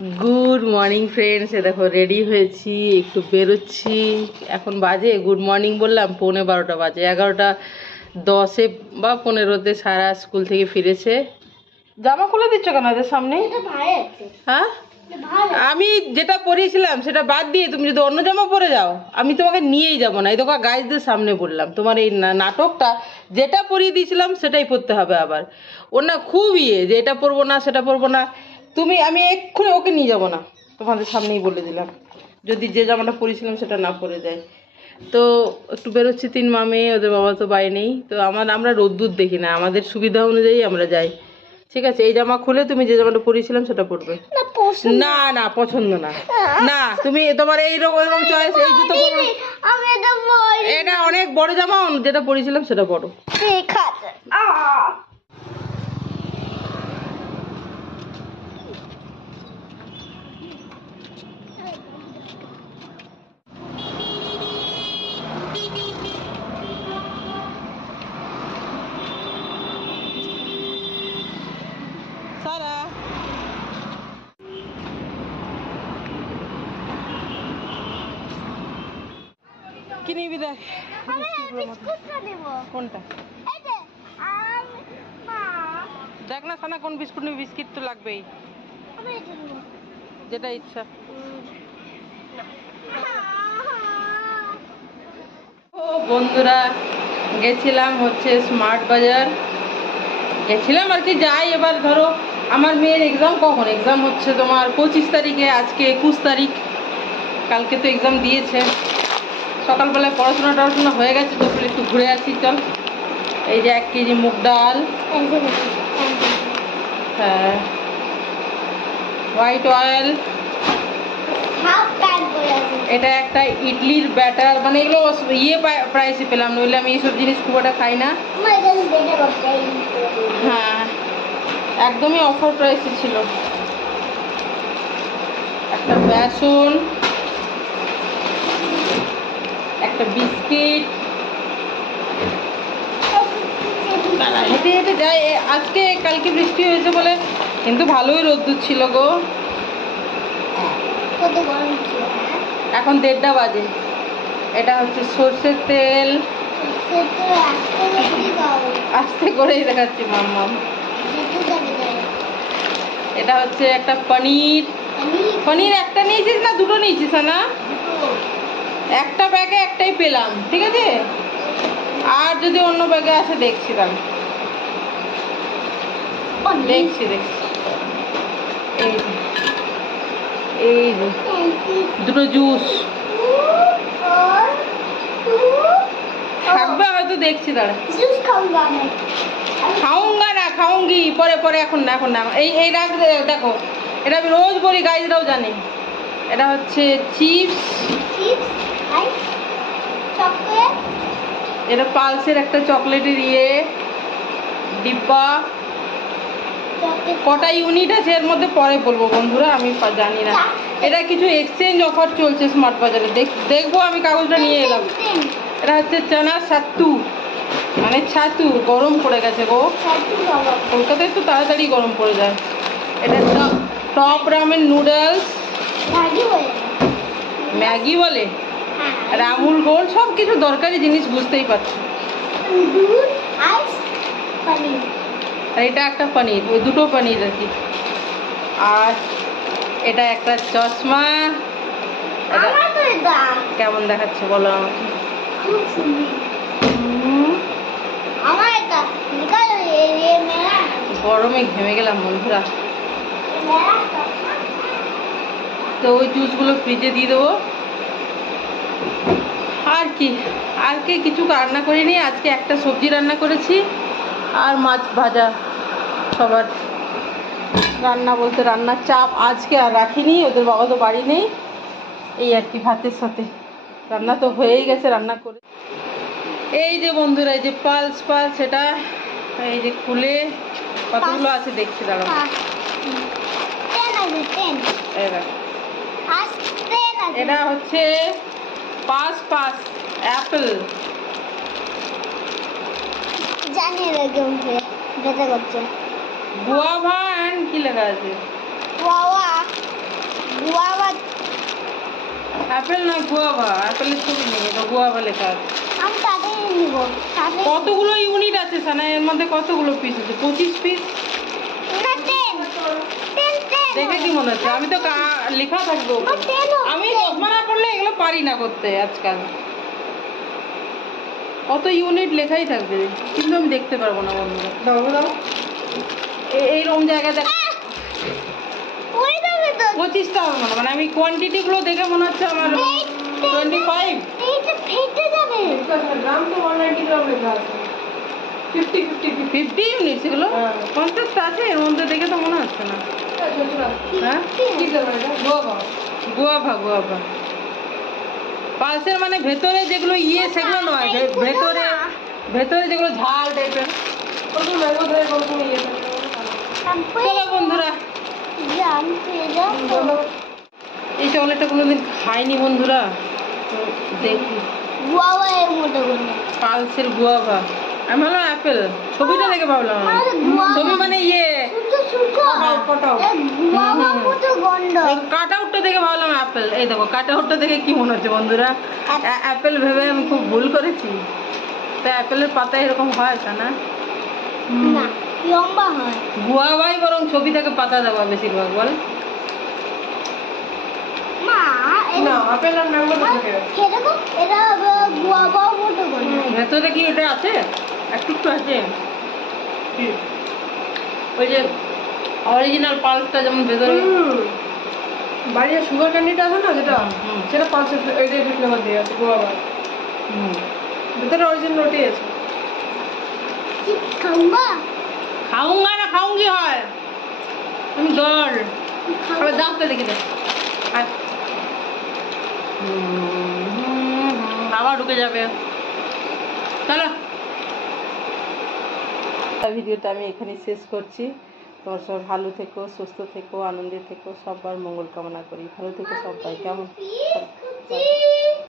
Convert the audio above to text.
Good morning friends, এ দেখো ready হয়েছি, একটু বেরোচ্ছি। এখন বাজে, গুড মর্নিং বললাম, 11:15 বাজে, 11:10 বা 15-তে সারা স্কুল থেকে ফিরেছে। জামা খুলে দিচ্ছ কেন এদের সামনে? হ্যাঁ, আমি যেটা পরিয়েছিলাম সেটা বাদ দিয়ে তুমি যদি অন্য জামা পরে যাও, আমি তোমাকে নিয়েই যাবো না। এই দেখো গাইজদের সামনে বললাম, তোমার এই নাটকটা যেটা পরিয়ে দিয়েছিলাম সেটাই পরতে হবে আবার। ওর না খুব যে এটা পরবো না সেটা পরবো না। আমি এক্ষুনি ওকে নিয়ে যাবো না, তোমাদের সামনেই বলে দিলাম, যদি যে জামাটা পরেছিলাম সেটা না পরে যায়। তো একটু বেরোচ্ছি, 3 মামে, ওদের বাবা তো বাইরে নেই। তো আমরা রোদ্দুর দেখি না, আমাদের সুবিধা অনুযায়ী আমরা যাই। ঠিক আছে, এই জামা খুলে তুমি যে জামাটা পরেছিলাম সেটা পরবে। না না, পছন্দ না। না, তুমি তোমার এইরকম চয়েস, এই জুতো পরো। এটা অনেক বড় জামা, যেটা পরেছিলাম সেটা পরো। ঠিক আছে। কি নিবি দেখ? কোনটা দেখ না সানা, কোন বিস্কুট নিবি? বিস্কিট তো লাগবেই, যেটা ইচ্ছা। ও বন্ধুরা, গেছিলাম হচ্ছে স্মার্ট বাজার, গেছিলাম আর কি। যাই এবার, ধরো আমার মেয়ের এক্সাম কখন? এক্সাম হচ্ছে তোমার 25 তারিখে, আজকে 21 তারিখ, কালকে তো এক্সাম দিয়েছে। সকালবেলায় পড়াশোনা হয়ে গেছে, তো একটু ঘুরে আসি চল। এই যে 1 কেজি মুগ ডাল, হ্যাঁ, হোয়াইট অয়েল, এটা একটা ইডলির ব্যাটার, মানে এগুলো প্রাইসে পেলাম, নইলে আমি এইসব জিনিস খুব একটা খাই না। হ্যাঁ, একদমই অফার প্রাইসে ছিল। একটা বেসন, একটা বিস্কিট। হেঁটে হেঁটে যাই, আজকে কালকে বৃষ্টি হয়েছে বলে কিন্তু ভালোই রোদ্দুর ছিল গো। এখন 1:30 বাজে। এটা হচ্ছে সর্ষের তেল, আস্তে করেই দেখাচ্ছি মাম্মাম। এটা হচ্ছে একটা পনির। পনির একটা নিয়েছিস না দুটো নিয়েছিস না? একটা ব্যাগে একটাই পেলাম, ঠিক আছে। আর যদি অন্য ব্যাগে আসে দেখছি, তাহলে দেখছি। এই যে দুটো জুস থাকবে হয়তো, দেখছি দাঁড়া। খাউঙ্গা না, খাউঙ্গি পরে, এখন না। এই রাখ, দেখো এটা আমি রোজ বলি, গাইজরাও জানে। এটা হচ্ছে চিপস, এটা পালসের একটা চকলেটের ডিব্বা। কটা ইউনিট আছে এর মধ্যে পরে বলবো বন্ধুরা, আমি জানি না। এটা কিছু এক্সচেঞ্জ অফার চলছে স্মার্ট বাজারে, দেখবো, আমি কাগজটা নিয়ে এলাম। এটা হচ্ছে চানা সাত্তু, মানে ছাতু। গরম পড়ে গেছে গো, কলকাতায় তো তাড়াতাড়ি গরম পড়ে যায়। এটা টপ রামেন নুডলস, ম্যাগি বলে, আর আমুল গোল্ড, সব কিছু দরকারি জিনিস, বুঝতেই পারছি। আর এটা একটা পনির, ওই দুটো পনির আর কি। আর এটা একটা চশমা। কেমন দেখাচ্ছে বলো আমাকে? গরমে ঘেমে গেলাম বন্ধুরা। তো ওই জুসগুলো ফ্রিজে দিয়ে দেবো। আর কি কিছু রান্না করিনি আজকে, একটা সবজি রান্না করেছি আর মাছ ভাজা। সবার রান্না বলতে রান্নার চাপ আজকে আর রাখিনি, ওদের বাবা তো বাড়ি নেই, এই আর কি। ভাতের সাথে রান্না তো হয়েই গেছে, রান্না করে। এই যে বন্ধুরা, এই যে পালস, এটা এই যে খুলে কতগুলো আছে দেখছি, দাঁড়াও। এটা হচ্ছে পাঁচ অ্যাপেল, জানি গুয়াভা, এন্ড কি লেখা আছে, অ্যাপেল না গুয়াভা, অ্যাপেলের ছবি নেই, এটা গুয়াভা লেখা আছে। আমি তাড়াতাড়ি নিব। কতগুলো ইউনিট আছে সানা, এর মধ্যে কতগুলো পিস আছে? 25 পিস। না 10 দেখে কি মনে হচ্ছে? আমি তো লেখা থাকবো, আমি চশমা না পড়লে এগুলো পারি না করতে আজকাল। কত ইউনিট লেখাই থাকবে, কিন্তু আমি দেখতে পারবো না বন্ধুরা। দাও এইরকম জায়গায় দেখ 25টা হবে মনে, মানে আমি কোয়ান্টিটি গুলো দেখে মনে হচ্ছে আমার 25। এইটা ফেটে যাবে। গ্রাম তো 190 গ্রাম লেখা আছে। 50 ইউনিট এগুলো 50টা আছে এর মধ্যে, দেখে তো মনে হচ্ছে না। হ্যাঁ কি দেবো এটা? গুয়াভা গুয়াভা পালসের মানে ভেতরে যেগুলো সেগুলো নয়, ভেতরে যেগুলো ঝাল টাইপের। চলো বন্ধুরা, এই চকলেটটা কোনোদিন খাইনি বন্ধুরা, তো দেখি। পালসের গুয়াভা, আমি ভাবলাম অ্যাপেল, ছবিটা দেখে ভাবলাম। ছবি মানে কাট আউটটা দেখে ভাবলাম অ্যাপেল। এই দেখো কাট আউটটা দেখে কি মনে হচ্ছে বন্ধুরা? অ্যাপেল ভেবে আমি খুব ভুল করেছি। তা অ্যাপেলের পাতা এরকম হয় তা না, লম্বা হয়। গুয়াভাই বরং ছবি থেকে পাতা দেওয়া বেশিরভাগ, বল মা না আপেল আর ম্যাঙ্গো থাকে। দেখো এটা গুয়াভা মতো গন্ধ। ভেতরে কি এটা আছে? একটু একটু আছে। ওই যে অরিজিনাল পালসটা যেমন ভেতরে বাড়ির সুগার ক্যান্ডিটা আছে না, যেটা সেটা 5 ফ্লেভার দিয়ে আছে গুয়াভা। ভেতরে অরিজিনাল রোটি আছে। খাওয়া খাউঙ্গা না খাউঙ্গি হয়, আমি ডর। আবার দাঁতটা দেখে দেখ, আবার ঢুকে যাবে। চলো, ভিডিওটা আমি এখানে শেষ করছি। তোমার সবাই ভালো থেকো, সুস্থ থেকো, আনন্দে থেকো, সবার মঙ্গল কামনা করি। ভালো থেকো সবাই, কেমন?